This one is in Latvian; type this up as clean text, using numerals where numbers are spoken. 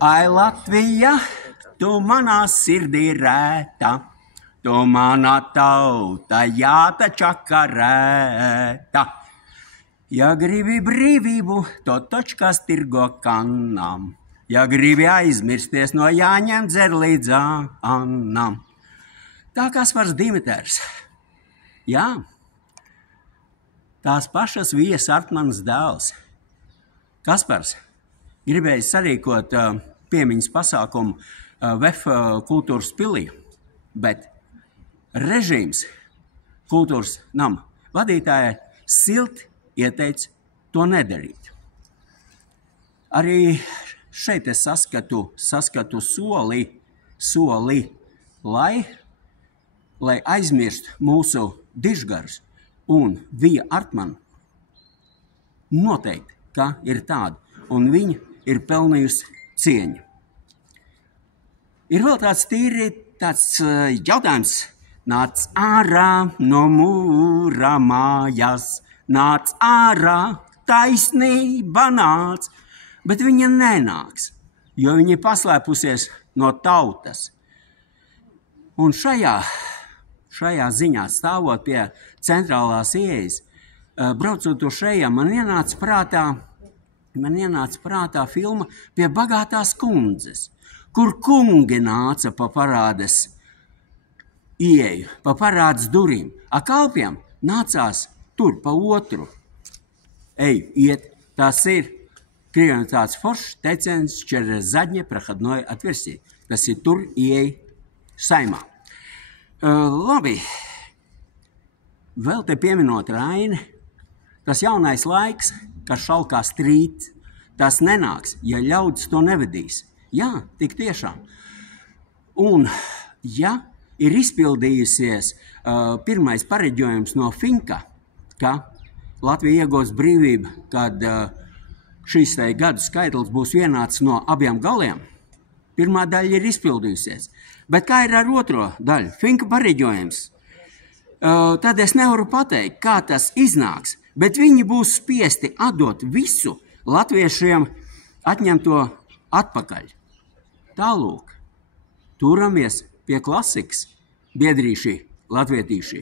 Ai, Latvija, tu manā sirdī rēta, tu manā tauta, jāta čakarēta. Ja gribi brīvību, to točkās tirgo kannām. Ja gribi aizmirsties, no jāņem dzer līdz Annam. Tā Kaspars Dimiters. Jā, tās pašas Vijas Artmanas dēls. Kaspars gribēja sarīkot piemiņas pasākumu VF kultūras pilī, bet režīms kultūras nama vadītājai silti ieteica to nedarīt. Arī šeit es saskatu soli, lai aizmirst mūsu dižgarus, un Vija Artmana noteikti, ka ir tāda, un viņa ir pelnījusi cieņu. Ir vēl tāds jautājums. Nāc ārā no mūra mājās, nāc ārā, taisnība nāc, bet viņa nenāks, jo viņa paslēpusies no tautas. Un šajā ziņā stāvot pie centrālās ieejas, braucot uz šejā, man ienāca prātā filma Pie bagātās kundzes, kur kungi nāca pa parādes ieeju, pa parādes durīm, a kalpiem nācās tur pa otru. Iet, tas ir krieviem tāds foršs teiciens через заднее проходное отверстие. Tas ir tur ieeja Saeimā. Labi, vēl te pieminot Raini, tas jaunais laiks, kas šalkā strīt, tas nenāks, ja ļaudis to nevedīs. Jā, tik tiešām. Un, ja ir izpildījusies pirmais pareģojums no Finka, ka Latvija iegūs brīvību, kad šīs gadu skaitlis būs vienāds no abiem galiem. Pirmā daļa ir izpildījusies. Bet kā ir ar otro daļu? Finka pareģojums. Tad es nevaru pateikt, kā tas iznāks, bet viņi būs spiesti atdot visu latviešiem atņemto atpakaļ. Tālūk, turamies pie klasikas, biedrīši, latvietīši.